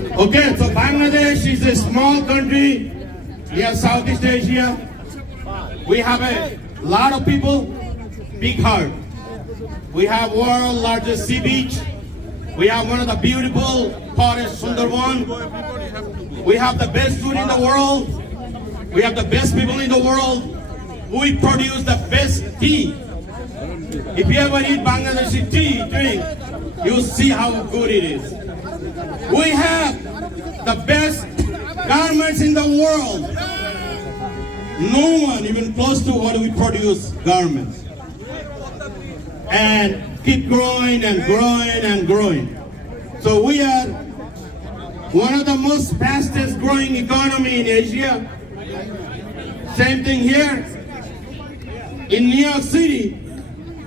Okay, so Bangladesh is a small country here, Southeast Asia. We have a lot of people, big heart. We have world's largest sea beach. We have one of the beautiful forest, Sundarban. We have the best food in the world. We have the best people in the world. We produce the best tea. If you ever eat Bangladeshi tea, drink, you'll see how good it is. We have the best garments in the world. No one even close to what we produce garments. And keep growing and growing and growing. So we are one of the most fastest growing economy in Asia. Same thing here. In New York City,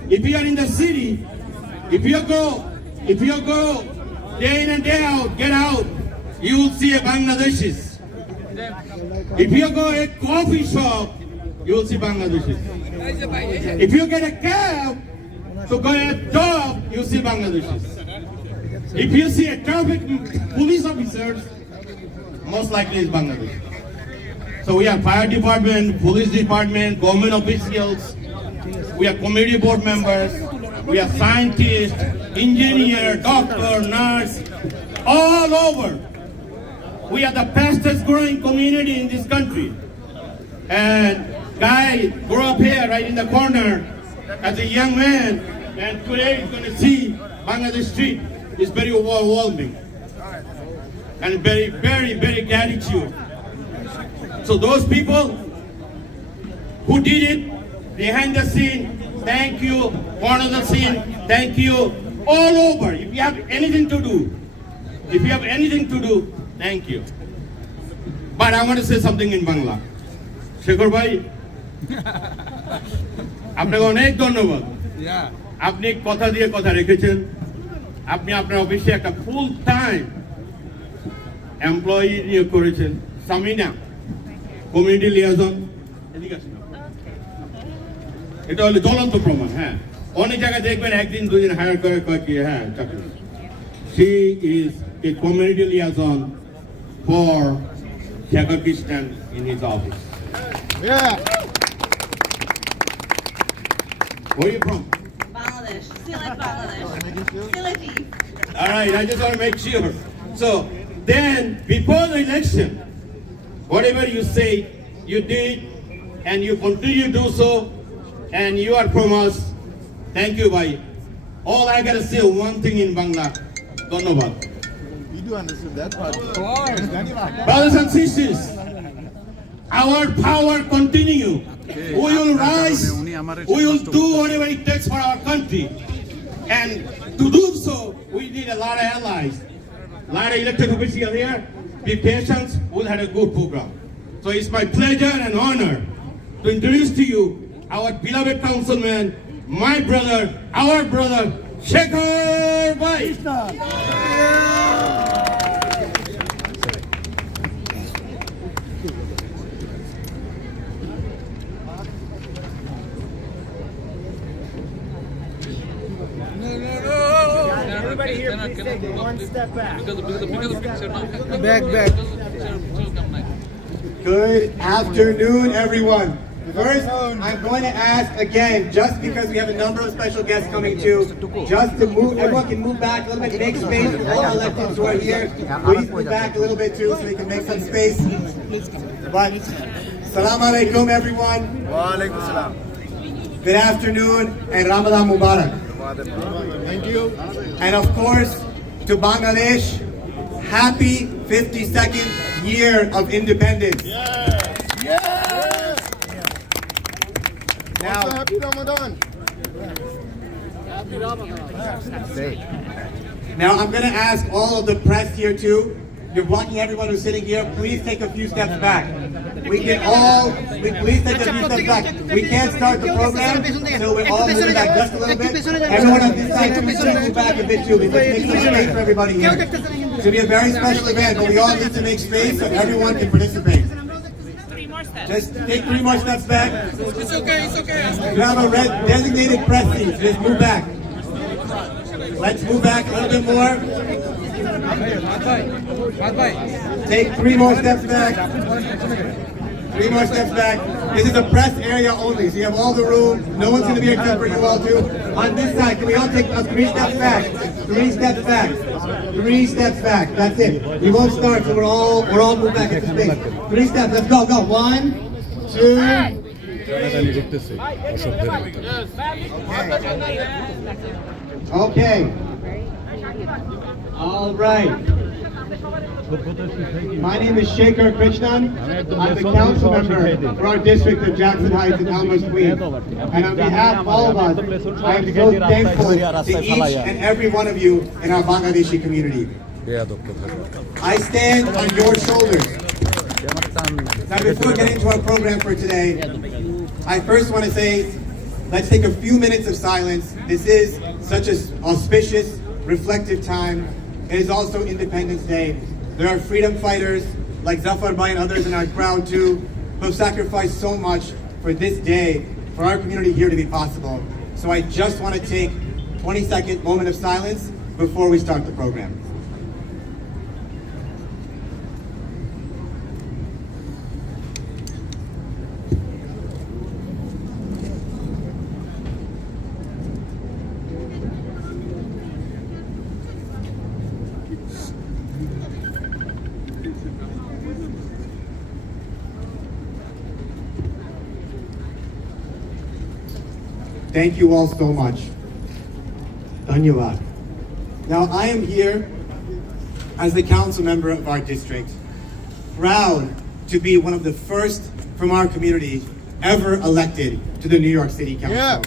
if you are in the city, if you go day in and day out, get out, you will see a Bangladeshis. If you go to a coffee shop, you will see Bangladeshis. If you get a cab to go to a job, you see Bangladeshis. If you see a traffic police officers, most likely it's Bangladesh. So we have fire department, police department, government officials, we have community board members, we have scientists, engineer, doctor, nurse, all over. We are the fastest growing community in this country. And guy grew up here right in the corner as a young man, and today he's going to see Bangladesh street. It's very overwhelming and very, very, very gratitude. So those people who did it behind the scene, thank you. Front of the scene, thank you. All over. If you have anything to do, thank you. But I want to say something in Bangla. Shekhar bhai, আপনাকে অনেক ধন্যবাদ। আপনি কথা দিয়ে কথা রেখেছেন। আপনি আপনার অফিসে একটা ফুল টাইম এমপ্লয়ি নিয়োগ করেছেন, সামিনা কমিউনিটি লিয়াজন। এটা হলো জ্বলন্ত প্রমাণ। হ্যাঁ, অনেক জায়গায় দেখবেন একদিন দুদিন হায়ার করে কয় কি হ্যাঁ চাকরি। She is a community liaison for Shekhar Krishnan in his office. Yeah. Where are you from? Bangladesh. Sylhet, Bangladesh. Sylhet. All right, I just want to make sure. So then, before the election, whatever you say, you did, and you continue to do so, and you are from us. Thank you, bhai. All I gotta say one thing in Bangla. Dhanyabad. You do understand that part. Of course. Brothers and sisters, our power continue. We will rise. We will do whatever it takes for our country. And to do so, we need a lot of allies. A lot of elected officials here. Be patient. We'll have a good program. So it's my pleasure and honor to introduce to you our beloved councilman, my brother, our brother, Shekhar bhai. Everybody here, please take one step back. Back. Good afternoon, everyone. First, I'm going to ask again, just because we have a number of special guests coming too, just to move, everyone can move back a little bit, make space for all our electeds who are here. Please move back a little bit too so we can make some space. But, Salaam alaikum, everyone. Wa alaikum salam. Good afternoon and Ramadan Mubarak. Thank you. And of course, to Bangladesh, happy 52nd year of independence. Now, happy Ramadan. Happy Ramadan. Now I'm going to ask all of the press here too. You're blocking everyone who's sitting here. Please take a few steps back. Please take a few steps back. We can't start the program until we're all moving back just a little bit. Everyone on this side, please move back a bit too. Let's make some space for everybody here. It's going to be a very special event, but we all need to make space so everyone can participate. Just take 3 more steps back. It's okay. You have a red designated press seat. Just move back. Let's move back a little bit more. Take 3 more steps back. 3 more steps back. This is a press area only, so you have all the room. No one's going to be here except for you all too. On this side, can we all take 3 steps back? 3 steps back. 3 steps back. That's it. We won't start, so we're all moved back into space. 3 steps. Let's go. Go. 1, 2. Okay. All right. My name is Shekhar Krishnan. I'm the council member for our district of Jackson Heights and Elmhurst Queens. And on behalf of all of us, I am so thankful to each and every one of you in our Bangladeshi community. I stand on your shoulders. Now, before we get into our program for today, I first want to say, let's take a few minutes of silence. This is such an auspicious, reflective time. It is also Independence Day. There are freedom fighters like Zafar Bhai and others in our crowd too, who have sacrificed so much for this day, for our community here to be possible. So I just want to take a 20-second moment of silence before we start the program. Thank you all so much. Dhanyavad. Now I am here as the council member of our district, proud to be one of the first from our community ever elected to the New York City Council.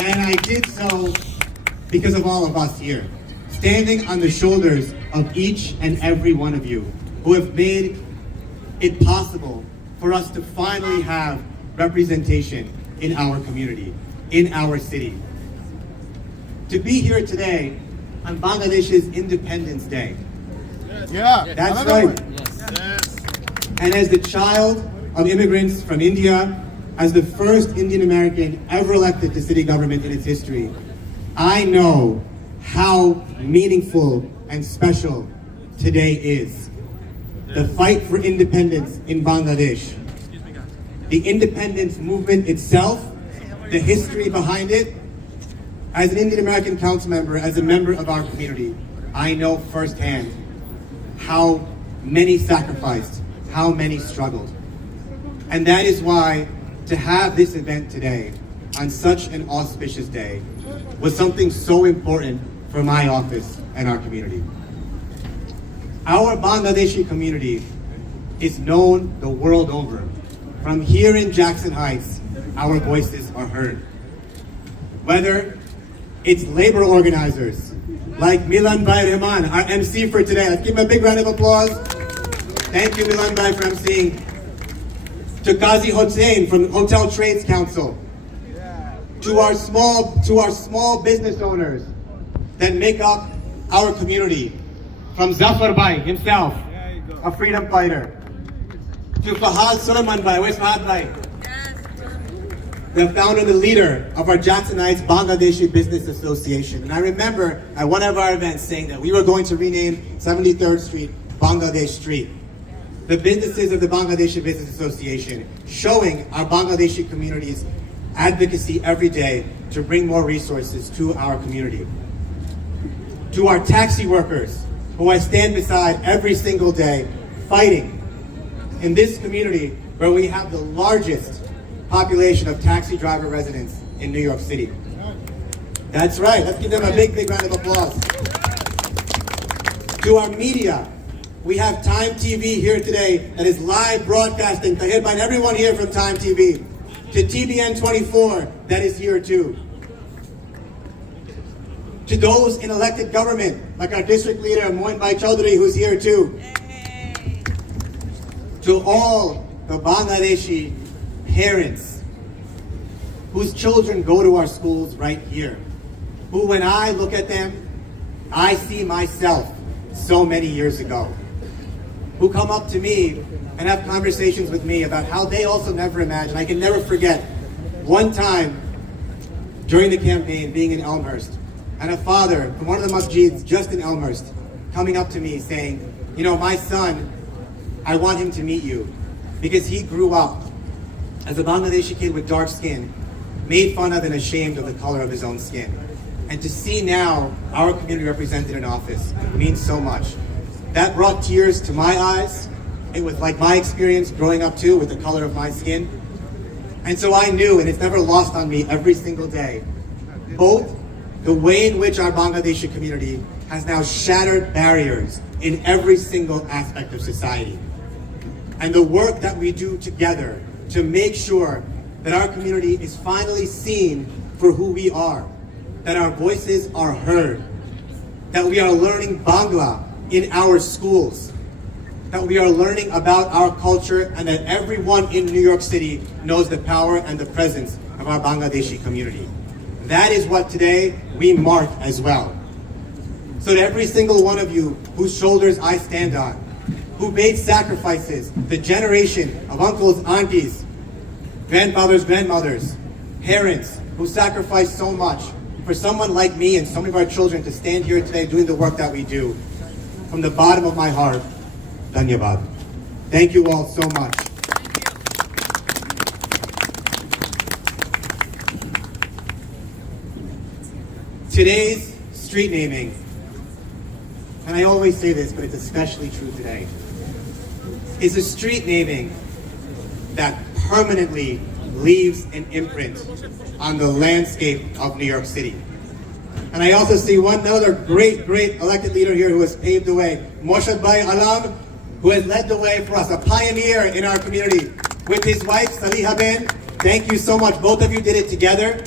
And I did so because of all of us here, standing on the shoulders of each and every one of you who have made it possible for us to finally have representation in our community, in our city. To be here today on Bangladesh's Independence Day. Yeah. That's right. And as the child of immigrants from India, as the first Indian American ever elected to city government in its history, I know how meaningful and special today is. The fight for independence in Bangladesh. The independence movement itself, the history behind it. As an Indian American council member, as a member of our community, I know firsthand how many sacrificed, how many struggled. And that is why to have this event today on such an auspicious day was something so important for my office and our community. Our Bangladeshi community is known the world over. From here in Jackson Heights, our voices are heard. Whether it's labor organizers like Milan Bhai Rahman, our MC for today. Let's give him a big round of applause. Thank you, Milan Bhai, for MCing. To Qazi Hossain from Hotel Trades Council. To our small business owners that make up our community. From Zafar Bhai himself, a freedom fighter. To Fahad Sulaiman Bhai, where's Fahad Bhai? The founder and the leader of our Jackson Heights Bangladeshi Business Association. And I remember at one of our events saying that we were going to rename 73rd Street Bangladesh Street. The businesses of the Bangladeshi Business Association showing our Bangladeshi community's advocacy every day to bring more resources to our community. To our taxi workers who I stand beside every single day fighting in this community where we have the largest population of taxi driver residents in New York City. That's right, let's give them a big, big round of applause. To our media, we have Time TV here today that is live broadcasting. Tahir by everyone here from Time TV. To TBN 24 that is here too. To those in elected government, like our district leader, Moin Bhai Chaudhary, who's here too. To all the Bangladeshi parents whose children go to our schools right here, who when I look at them, I see myself so many years ago, who come up to me and have conversations with me about how they also never imagined. I can never forget one time during the campaign being in Elmhurst, and a father from one of the masjids just in Elmhurst coming up to me saying, you know, my son, I want him to meet you because he grew up as a Bangladeshi kid with dark skin, made fun of and ashamed of the color of his own skin. And to see now our community represented in office means so much. That brought tears to my eyes. It was like my experience growing up too with the color of my skin. And so I knew, and it's never lost on me every single day, both the way in which our Bangladeshi community has now shattered barriers in every single aspect of society. And the work that we do together to make sure that our community is finally seen for who we are, that our voices are heard, that we are learning Bangla in our schools, that we are learning about our culture, and that everyone in New York City knows the power and the presence of our Bangladeshi community. That is what today we mark as well. So to every single one of you whose shoulders I stand on, who made sacrifices, the generation of uncles, aunties, grandfathers, grandmothers, parents who sacrificed so much for someone like me and so many of our children to stand here today doing the work that we do, from the bottom of my heart, Dhanyavad. Thank you all so much. Today's street naming, and I always say this, but it's especially true today, is a street naming that permanently leaves an imprint on the landscape of New York City. And I also see one other great elected leader here who has paved the way, Moshad Bhai Alam, who has led the way for us, a pioneer in our community, with his wife, Saliha Ben. Thank you so much. Both of you did it together,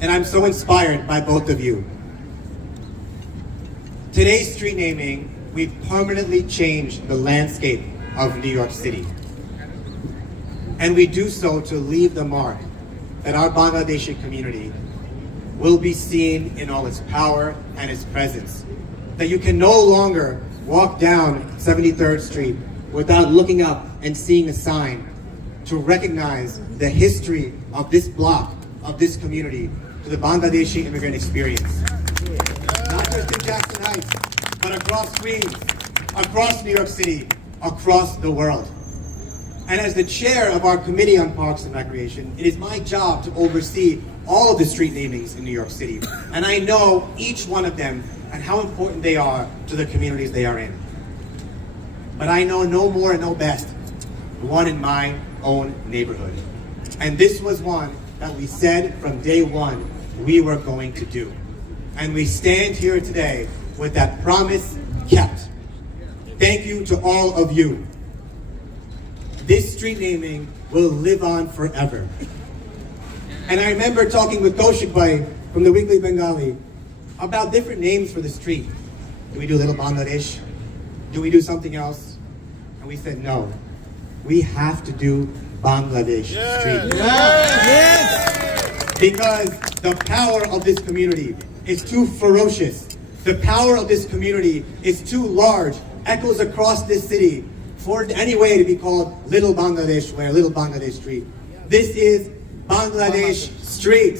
and I'm so inspired by both of you. Today's street naming, we've permanently changed the landscape of New York City. And we do so to leave the mark that our Bangladeshi community will be seen in all its power and its presence. That you can no longer walk down 73rd Street without looking up and seeing a sign to recognize the history of this block, of this community, to the Bangladeshi immigrant experience. Not just in Jackson Heights, but across Queens, across New York City, across the world. And as the chair of our Committee on Parks and Recreation, it is my job to oversee all of the street namings in New York City. And I know each one of them and how important they are to the communities they are in. But I know no more and no best the one in my own neighborhood. And this was one that we said from day one we were going to do. And we stand here today with that promise kept. Thank you to all of you. This street naming will live on forever. And I remember talking with Kaushik Bhai from the Weekly Bengali about different names for the street. Do we do Little Bangladesh? Do we do something else? And we said, no, we have to do Bangladesh Street. Yes. Because the power of this community is too ferocious. The power of this community is too large, echoes across this city for any way to be called Little Bangladesh Square, Little Bangladesh Street. This is Bangladesh Street.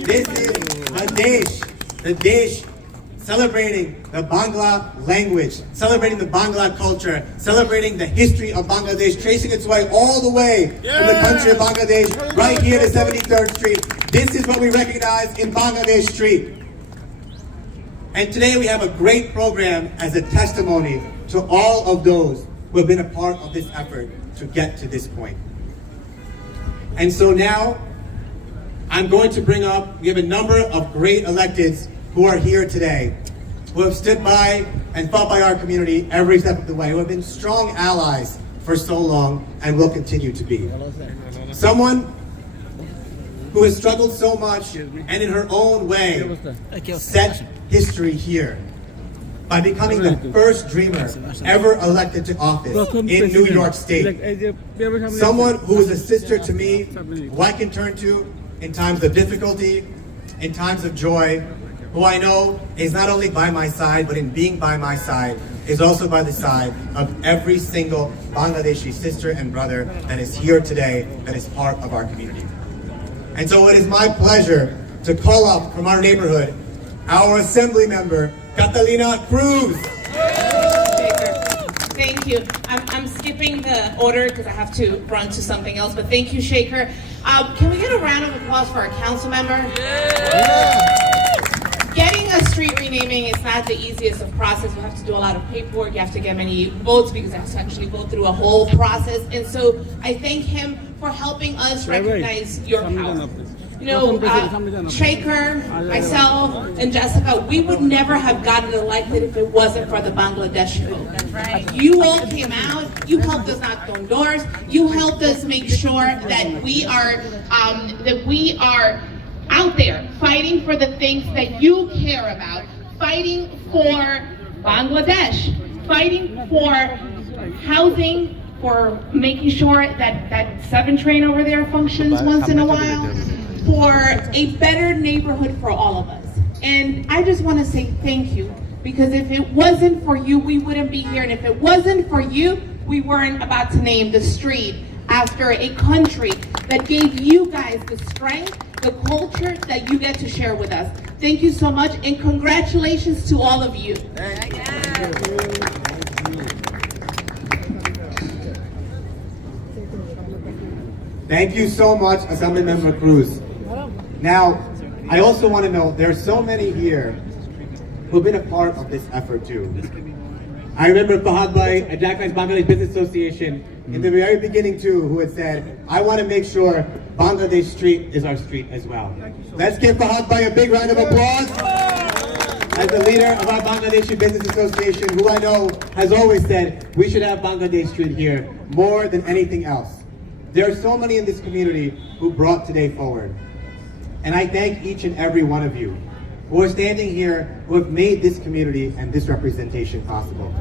This is the Desh celebrating the Bangla language, celebrating the Bangla culture, celebrating the history of Bangladesh, tracing its way all the way from the country of Bangladesh right here to 73rd Street. This is what we recognize in Bangladesh Street. And today we have a great program as a testimony to all of those who have been a part of this effort to get to this point. And so now, I'm going to bring up, we have a number of great electeds who are here today, who have stood by and fought by our community every step of the way, who have been strong allies for so long and will continue to be. Someone who has struggled so much and in her own way set history here by becoming the first dreamer ever elected to office in New York State. Someone who is a sister to me, who I can turn to in times of difficulty, in times of joy, who I know is not only by my side, but in being by my side, is also by the side of every single Bangladeshi sister and brother that is here today, that is part of our community. And so it is my pleasure to call up from our neighborhood our assembly member, Catalina Cruz. Thank you. I'm skipping the order because I have to run to something else, but thank you, Shaker. Can we get a round of applause for our council member? Getting a street renaming is not the easiest of process. You have to do a lot of paperwork. You have to get many votes because you have to actually go through a whole process. And so I thank him for helping us recognize your power. You know, Shaker, myself, and Jessica, we would never have gotten elected if it wasn't for the Bangladeshi vote. That's right. You all came out, you helped us knock on doors, you helped us make sure that we are out there fighting for the things that you care about, fighting for Bangladesh, fighting for housing, for making sure that 7 train over there functions once in a while, for a better neighborhood for all of us. And I just want to say thank you, because if it wasn't for you, we wouldn't be here. And if it wasn't for you, we weren't about to name the street after a country that gave you guys the strength, the culture that you get to share with us. Thank you so much, and congratulations to all of you. Thank you so much, Assemblymember Cruz. Now, I also want to know, there are so many here who've been a part of this effort too. I remember Fahad Bhai at Jack Rice Bangladesh Business Association in the very beginning too, who had said, I want to make sure Bangladesh Street is our street as well. Let's give Fahad Bhai a big round of applause. As the leader of our Bangladeshi Business Association, who I know has always said, we should have Bangladesh Street here more than anything else. There are so many in this community who brought today forward. And I thank each and every one of you who are standing here, who have made this community and this representation possible.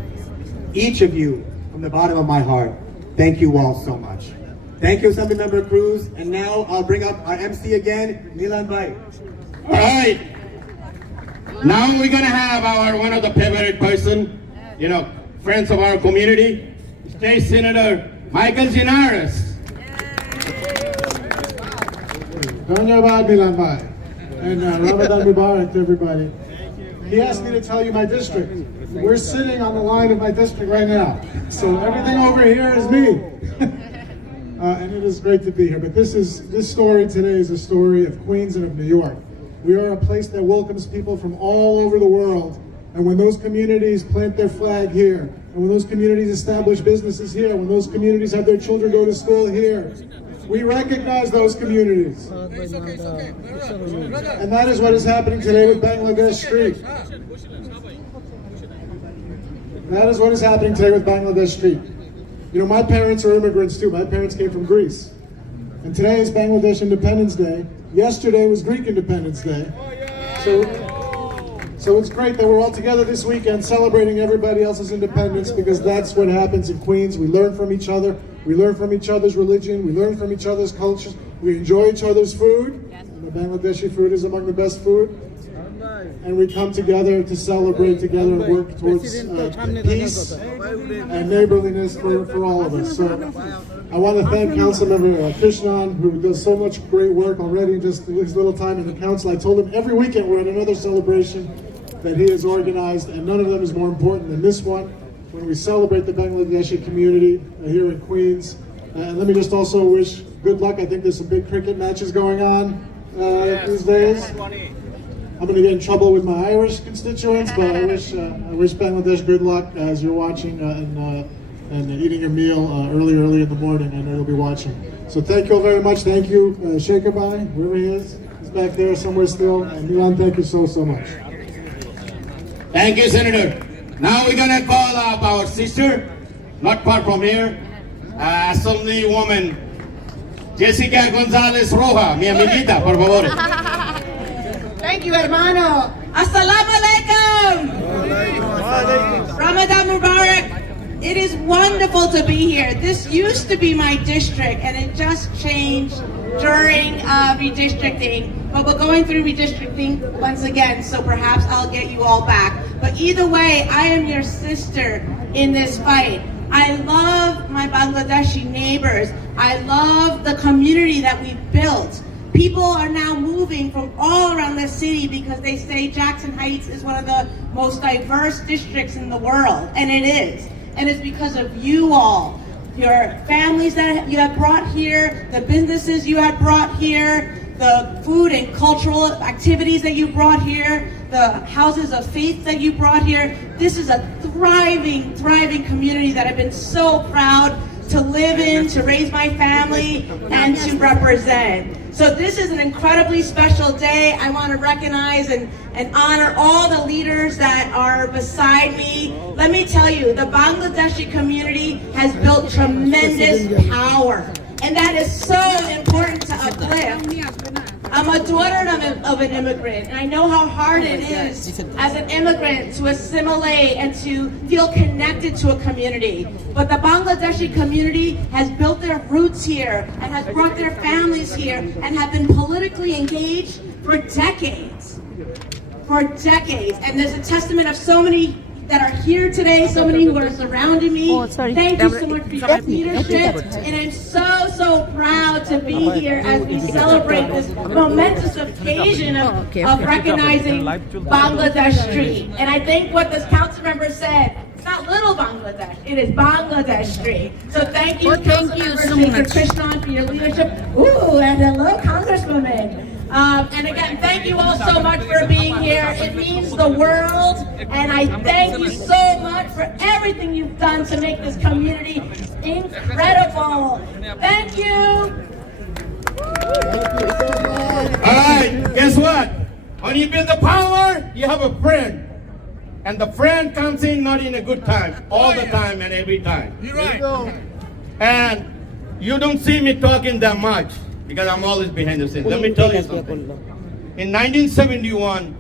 Each of you, from the bottom of my heart, thank you all so much. Thank you, Assemblymember Cruz. And now I'll bring up our MC again, Milan Bhai. All right. Now we're gonna have our one of the favorite person, friends of our community, State Senator Michael Ginares. Dhanyavad Milan Bhai, and Ramadan Mubarak to everybody. He asked me to tell you my district. We're sitting on the line of my district right now, so everything over here is me. And it is great to be here. But this story today is a story of Queens and of New York. We are a place that welcomes people from all over the world. And when those communities plant their flag here, and when those communities establish businesses here, when those communities have their children go to school here, we recognize those communities. And that is what is happening today with Bangladesh Street. That is what is happening today with Bangladesh Street. My parents are immigrants too. My parents came from Greece. And today is Bangladesh Independence Day. Yesterday was Greek Independence Day. So it's great that we're all together this weekend celebrating everybody else's independence, because that's what happens in Queens. We learn from each other. We learn from each other's religion. We learn from each other's cultures. We enjoy each other's food. And the Bangladeshi food is among the best food. And we come together to celebrate together and work towards peace and neighborliness for all of us. So I want to thank Councilmember Krishnan, who does so much great work already in just his little time in the council. I told him every weekend we're at another celebration that he has organized, and none of them is more important than this one, when we celebrate the Bangladeshi community here in Queens. And let me just also wish good luck. I think there's some big cricket matches going on these days. I'm going to get in trouble with my Irish constituents, but I wish Bangladesh good luck as you're watching and eating your meal early in the morning. I know you'll be watching. So thank you all very much. Thank you, Shaker Bhai, wherever he is. He's back there somewhere still. And Milan, thank you so much. Thank you, Senator. Now we're gonna call up our sister, not far from here, Assemblywoman Jessica Gonzalez Roja. Mi amiguita, por favor. Thank you, hermano. Assalamu alaikum. Ramadan Mubarak. It is wonderful to be here. This used to be my district, and it just changed during redistricting. But we're going through redistricting once again, so perhaps I'll get you all back. But either way, I am your sister in this fight. I love my Bangladeshi neighbors. I love the community that we've built. People are now moving from all around the city because they say Jackson Heights is one of the most diverse districts in the world, and it is. And it's because of you all, your families that you have brought here, the businesses you have brought here, the food and cultural activities that you brought here, the houses of faith that you brought here. This is a thriving, thriving community that I've been so proud to live in, to raise my family, and to represent. So this is an incredibly special day. I want to recognize and honor all the leaders that are beside me. Let me tell you, the Bangladeshi community has built tremendous power, and that is so important to uplift. I'm a daughter of an immigrant, and I know how hard it is as an immigrant to assimilate and to feel connected to a community. But the Bangladeshi community has built their roots here and has brought their families here and have been politically engaged for decades. For decades. And there's a testament of so many that are here today, so many who are surrounding me. Thank you so much for your leadership, and I'm so proud to be here as we celebrate this momentous occasion of recognizing Bangladesh Street. And I think what this council member said, it's not little Bangladesh, it is Bangladesh Street. So thank you, Councilmember Krishnan, for your leadership. Ooh, and hello, Congresswoman. And again, thank you all so much for being here. It means the world, and I thank you so much for everything you've done to make this community incredible. Thank you. All right, guess what? When you build the power, you have a friend. And the friend comes in not in a good time, all the time and every time. You're right. And you don't see me talking that much, because I'm always behind the scenes. Let me tell you something. In 1971,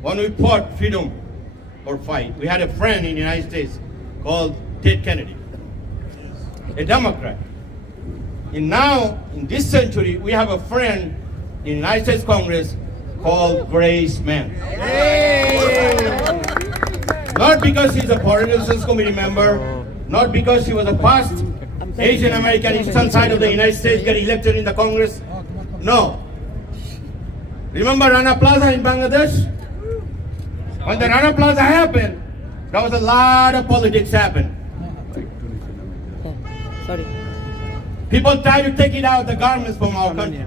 when we fought freedom or fight, we had a friend in the United States called Ted Kennedy, a Democrat. And now, in this century, we have a friend in the United States Congress called Grace Mann. Not because he's a Foreign Relations Committee member, not because he was a past Asian American eastern side of the United States get elected in the Congress. No. Remember Rana Plaza in Bangladesh? When the Rana Plaza happened, there was a lot of politics happen. Sorry. People try to take it out the garments from our country.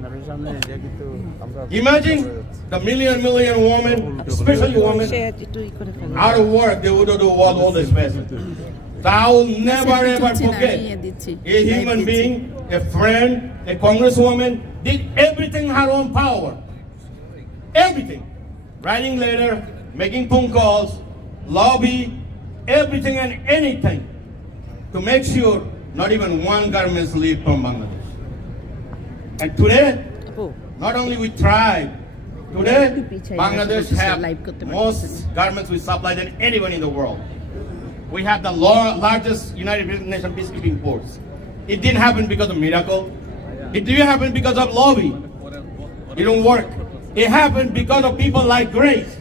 Imagine the million women, especially women, out of work, they would do all this mess. So I will never ever forget a human being, a friend, a congresswoman, did everything her own power. Everything. Writing letter, making phone calls, lobby, everything and anything to make sure not even one garment leave from Bangladesh. And today, not only we tried, today Bangladesh have most garments we supply than anyone in the world. We have the largest United Nations peacekeeping force. It didn't happen because of miracle. It didn't happen because of lobby. It didn't work. It happened because of people like Grace,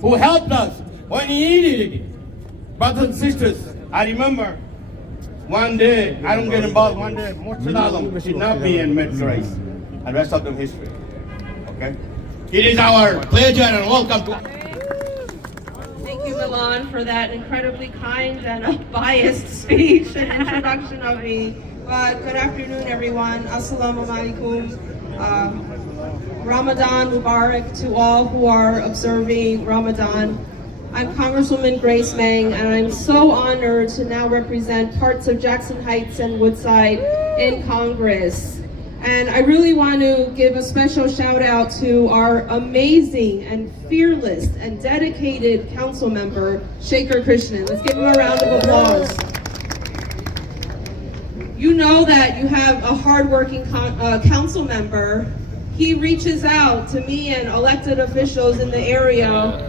who helped us when we needed it. Brothers and sisters, I remember one day, I don't get involved, one day, Murtalam should not be in met Grace, and rest of them history. Okay? It is our pleasure and welcome to. Thank you, Milan, for that incredibly kind and biased speech and introduction of me. Good afternoon, everyone. Assalamu alaikum. Ramadan Mubarak to all who are observing Ramadan. I'm Congresswoman Grace Meng, and I'm so honored to now represent parts of Jackson Heights and Woodside in Congress. And I really want to give a special shout out to our amazing and fearless and dedicated council member, Shaker Krishnan. Let's give him a round of applause. You know that you have a hardworking council member. He reaches out to me and elected officials in the area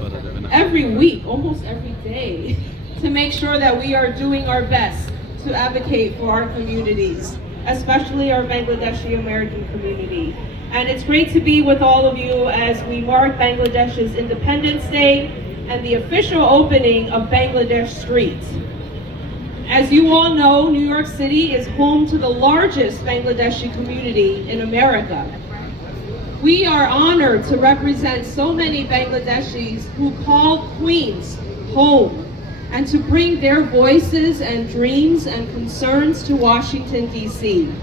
every week, almost every day, to make sure that we are doing our best to advocate for our communities, especially our Bangladeshi American community. And it's great to be with all of you as we mark Bangladesh's Independence Day and the official opening of Bangladesh Street. As you all know, New York City is home to the largest Bangladeshi community in America. We are honored to represent so many Bangladeshis who call Queens home and to bring their voices and dreams and concerns to Washington, D.C.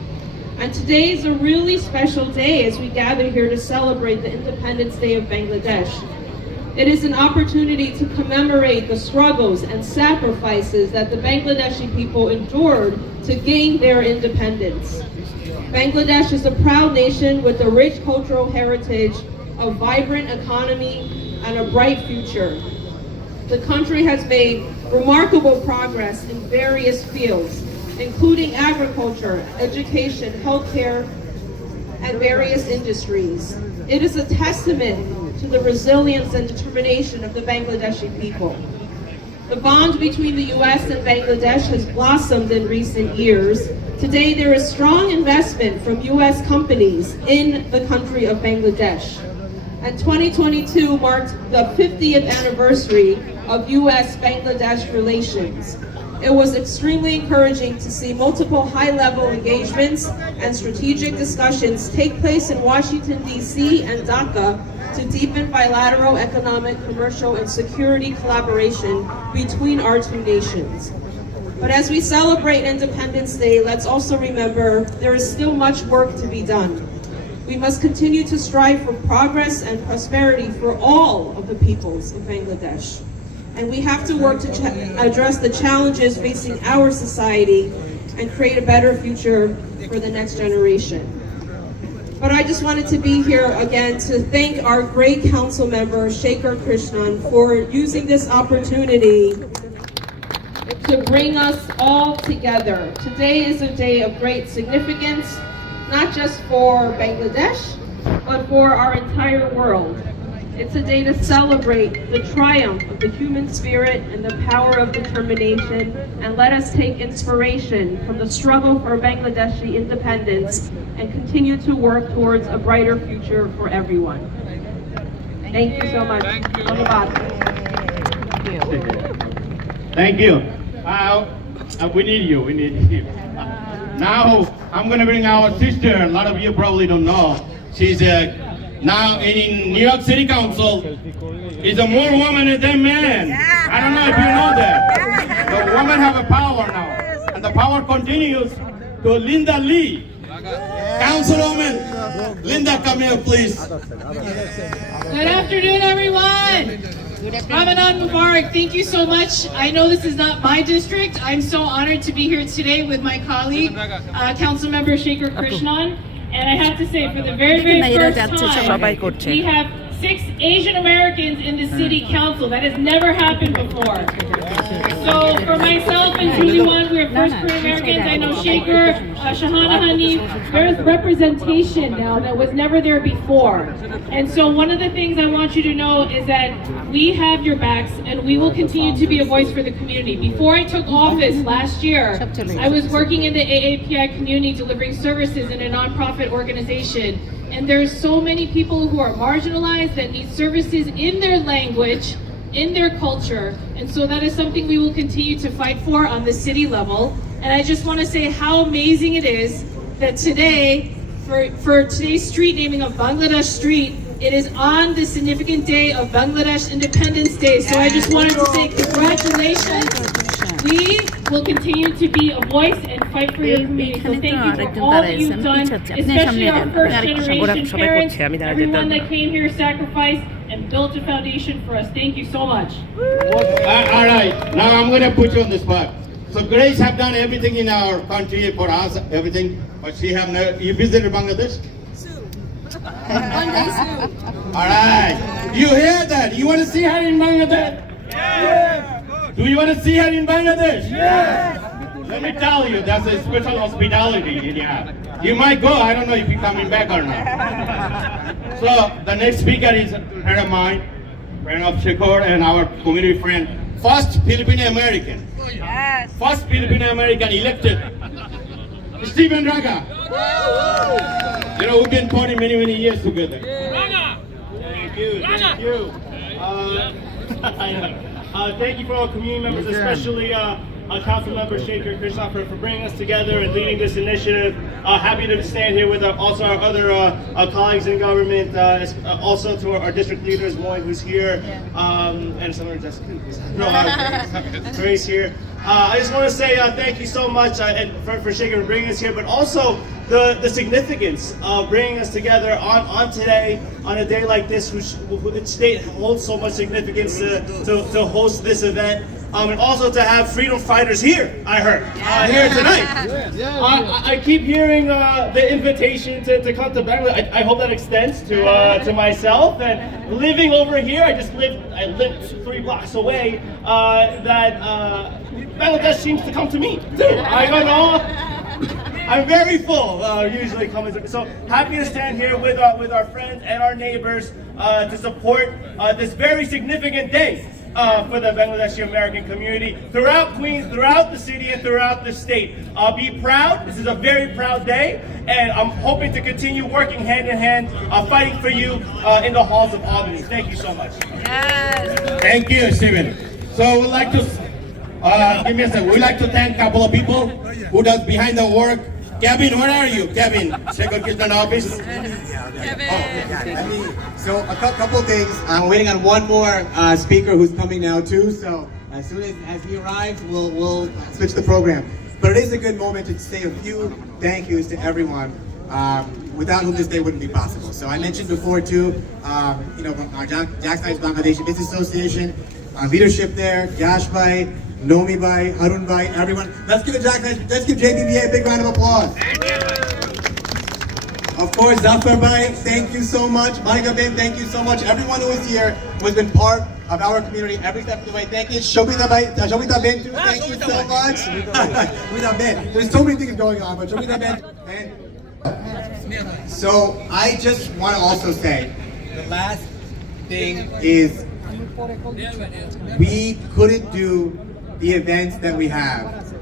And today is a really special day as we gather here to celebrate the Independence Day of Bangladesh. It is an opportunity to commemorate the struggles and sacrifices that the Bangladeshi people endured to gain their independence. Bangladesh is a proud nation with a rich cultural heritage, a vibrant economy, and a bright future. The country has made remarkable progress in various fields, including agriculture, education, healthcare, and various industries. It is a testament to the resilience and determination of the Bangladeshi people. The bond between the U.S. and Bangladesh has blossomed in recent years. Today there is strong investment from U.S. companies in the country of Bangladesh. And 2022 marked the 50th anniversary of U.S.-Bangladesh relations. It was extremely encouraging to see multiple high-level engagements and strategic discussions take place in Washington, D.C. and Dhaka to deepen bilateral economic, commercial, and security collaboration between our two nations. But as we celebrate Independence Day, let's also remember there is still much work to be done. We must continue to strive for progress and prosperity for all of the peoples of Bangladesh. And we have to work to address the challenges facing our society and create a better future for the next generation. But I just wanted to be here again to thank our great council member, Shekhar Krishnan, for using this opportunity to bring us all together. Today is a day of great significance, not just for Bangladesh, but for our entire world. It's a day to celebrate the triumph of the human spirit and the power of determination, and let us take inspiration from the struggle for Bangladeshi independence and continue to work towards a brighter future for everyone. Thank you so much. Thank you. We need you. We need you. Now I'm going to bring our sister. A lot of you probably don't know. She's now in New York City Council. Is a more woman than man. I don't know if you know that. But women have a power now, and the power continues to Linda Lee. Councilwoman, Linda, come here, please. Good afternoon, everyone. Ramadan Mubarak, thank you so much. I know this is not my district. I'm so honored to be here today with my colleague, Councilmember Shekhar Krishnan. And I have to say, for the very, very first time, we have 6 Asian Americans in the city council. That has never happened before. So for myself and Julie Wan, we're first Korean Americans. I know Shekhar, Shahana Hani, there's representation now that was never there before. And so one of the things I want you to know is that we have your backs and we will continue to be a voice for the community. Before I took office last year, I was working in the AAPI community delivering services in a nonprofit organization. And there's so many people who are marginalized that need services in their language, in their culture. And so that is something we will continue to fight for on the city level. And I just want to say how amazing it is that today, for today's street naming of Bangladesh Street, it is on the significant day of Bangladesh Independence Day. So I just wanted to say congratulations. We will continue to be a voice and fight for your community. So thank you for all that you've done, especially our first generation parents, everyone that came here, sacrificed, and built a foundation for us. Thank you so much. All right, now I'm going to put you on the spot. So Grace have done everything in our country for us, everything, but she have never. You visited Bangladesh? Soon. One day soon. All right, you hear that? You want to see her in Bangladesh? Yeah. Do you want to see her in Bangladesh? Yeah. Let me tell you, that's a special hospitality in here. You might go, I don't know if you're coming back or not. So the next speaker is a friend of mine, friend of Shekhar and our community friend, first Filipino American. Yes. First Filipino American elected, Stephen Raga. You know, we've been partying many, many years together. Thank you. Thank you. Thank you for all community members, especially Council Member Shaker Christopher for bringing us together and leading this initiative. Happy to stand here with also our other colleagues in government, also to our district leaders, Lloyd, who's here, and some of Grace here. I just want to say thank you so much for Shaker for bringing us here, but also the significance of bringing us together on today, on a day like this, which the state holds so much significance to host this event. And also to have freedom fighters here, I heard, here tonight. I keep hearing the invitation to come to Bangladesh. I hope that extends to myself. And living over here, I lived 3 blocks away, that Bangladesh seems to come to me too. I don't know. I'm very full, usually coming. So happy to stand here with our friends and our neighbors to support this very significant day for the Bangladeshi American community throughout Queens, throughout the city, and throughout the state. Be proud. This is a very proud day, and I'm hoping to continue working hand in hand, fighting for you in the halls of Albany. Thank you so much. Yes. Thank you, Stephen. So we'd like to give me a second. We'd like to thank a couple of people who does behind the work. Kevin, where are you? Kevin, Second Kitchen Office. So a couple things. I'm waiting on one more speaker who's coming now too. So as soon as he arrives, we'll switch the program. But it is a good moment to say a few thank yous to everyone, without whom this day wouldn't be possible. So I mentioned before too, our Jackson Heights Bangladeshi Business Association, our leadership there, Yash Bhai, Nomi Bhai, Harun Bhai, everyone. Let's give JBBA a big round of applause. Of course, Zafar Bhai, thank you so much. Malika Ben, thank you so much. Everyone who is here, who has been part of our community every step of the way. Thank you. Shobita Ben too, thank you so much. Shobita Ben. There's so many things going on, but Shobita Ben. So I just want to also say, the last thing is, we couldn't do the events that we have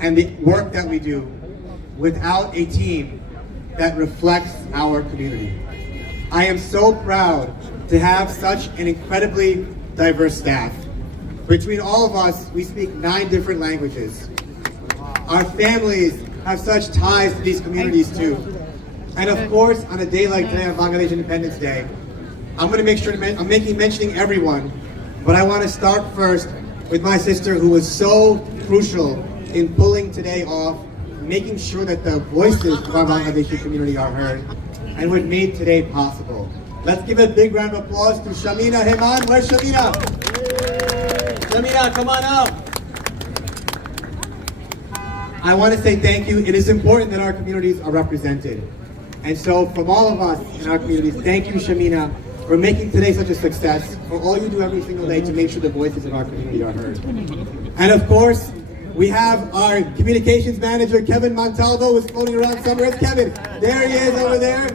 and the work that we do without a team that reflects our community. I am so proud to have such an incredibly diverse staff. Between all of us, we speak 9 different languages. Our families have such ties to these communities too. And of course, on a day like today, on Bangladesh Independence Day, I'm going to make sure I'm mentioning everyone, but I want to start first with my sister, who was so crucial in pulling today off, making sure that the voices of our Bangladeshi community are heard, and what made today possible. Let's give a big round of applause to Shamina Heman. Where's Shamina? Shamina, come on up. I want to say thank you. It is important that our communities are represented. And so from all of us in our communities, thank you, Shamina, for making today such a success, for all you do every single day to make sure the voices of our community are heard. And of course, we have our communications manager, Kevin Montalvo, who's floating around somewhere. It's Kevin. There he is over there.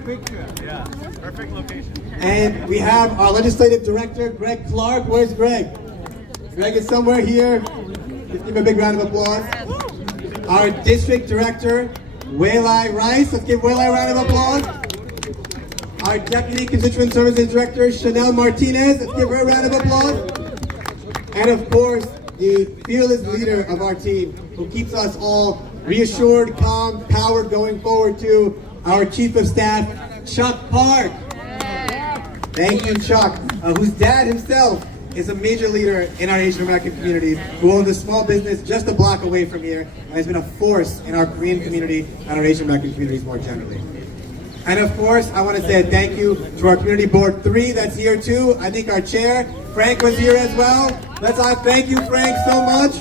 Yeah, perfect location. And we have our legislative director, Greg Clark. Where's Greg? Greg is somewhere here. Let's give him a big round of applause. Our district director, Waylai Rice. Let's give Waylai a round of applause. Our Deputy Constituent Services Director, Chanel Martinez. Let's give her a round of applause. And of course, the fearless leader of our team, who keeps us all reassured, calm, powered going forward to our Chief of Staff, Chuck Park. Thank you, Chuck, whose dad himself is a major leader in our Asian American community, who owns a small business just a block away from here, and has been a force in our Korean community and our Asian American communities more generally. And of course, I want to say a thank you to our Community Board 3 that's here too. I think our chair, Frank, was here as well. Let's all thank you, Frank, so much.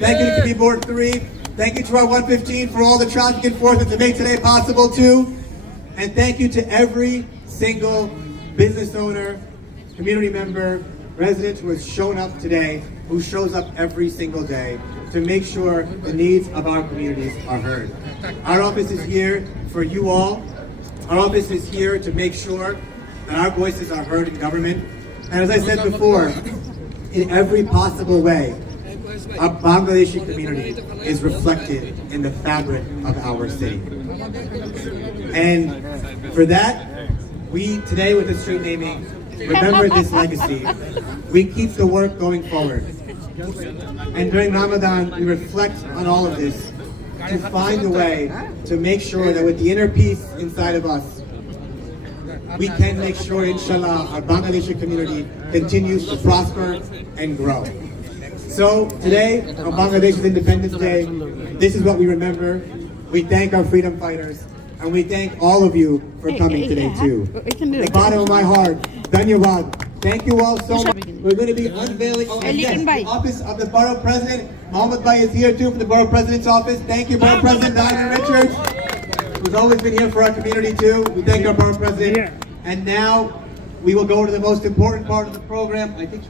Thank you to Community Board 3. Thank you to our 115 for all the traffic enforcement to make today possible too. And thank you to every single business owner, community member, resident who has shown up today, who shows up every single day to make sure the needs of our communities are heard. Our office is here for you all. Our office is here to make sure that our voices are heard in government. And as I said before, in every possible way, our Bangladeshi community is reflected in the fabric of our city. And for that, we today with the street naming, remember this legacy. We keep the work going forward. And during Ramadan, we reflect on all of this to find a way to make sure that with the inner peace inside of us, we can make sure, inshallah, our Bangladeshi community continues to prosper and grow. So today, on Bangladesh's Independence Day, this is what we remember. We thank our freedom fighters, and we thank all of you for coming today too. From the bottom of my heart, Dhanyavad. Thank you all so much. We're going to be unveiling the office of the Borough President. Mohammed Bhai is here too from the Borough President's office. Thank you, Borough President Diamond Richards, who's always been here for our community too. We thank our Borough President. And now we will go to the most important part of the program. I think.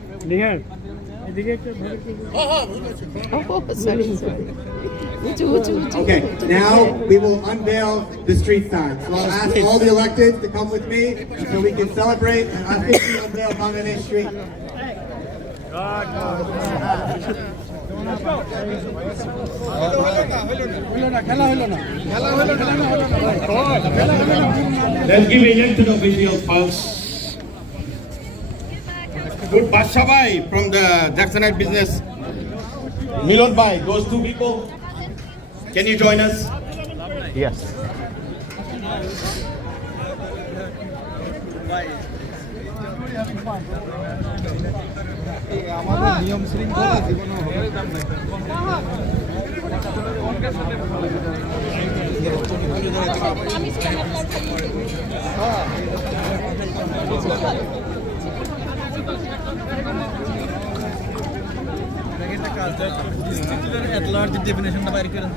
Okay, now we will unveil the street signs. So I'll ask all the electeds to come with me so we can celebrate and officially unveil Bangladesh Street. Let's give elected officials first. Good Basha Bhai from the Jacksonite business. Milon Bhai, those two people. Can you join us? Yes. At large definition of American. I'm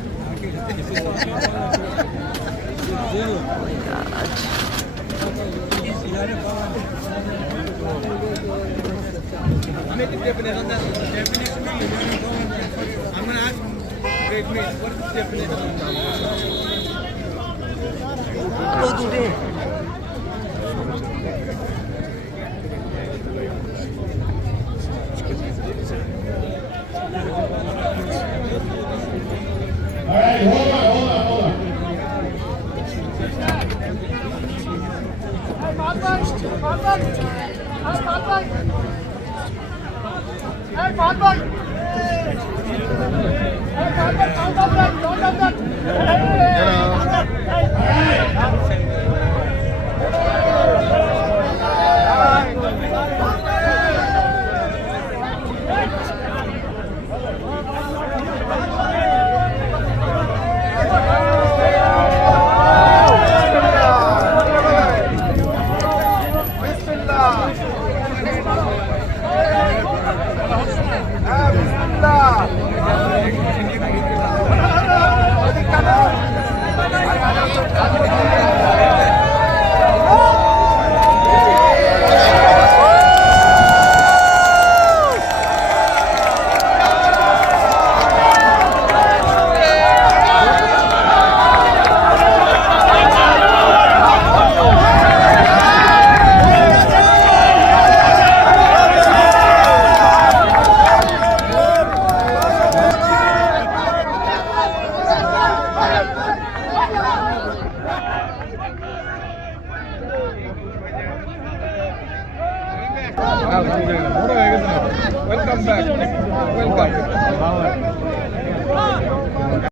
going to ask Greg, what is the definition All right, hold on. Welcome back. Welcome.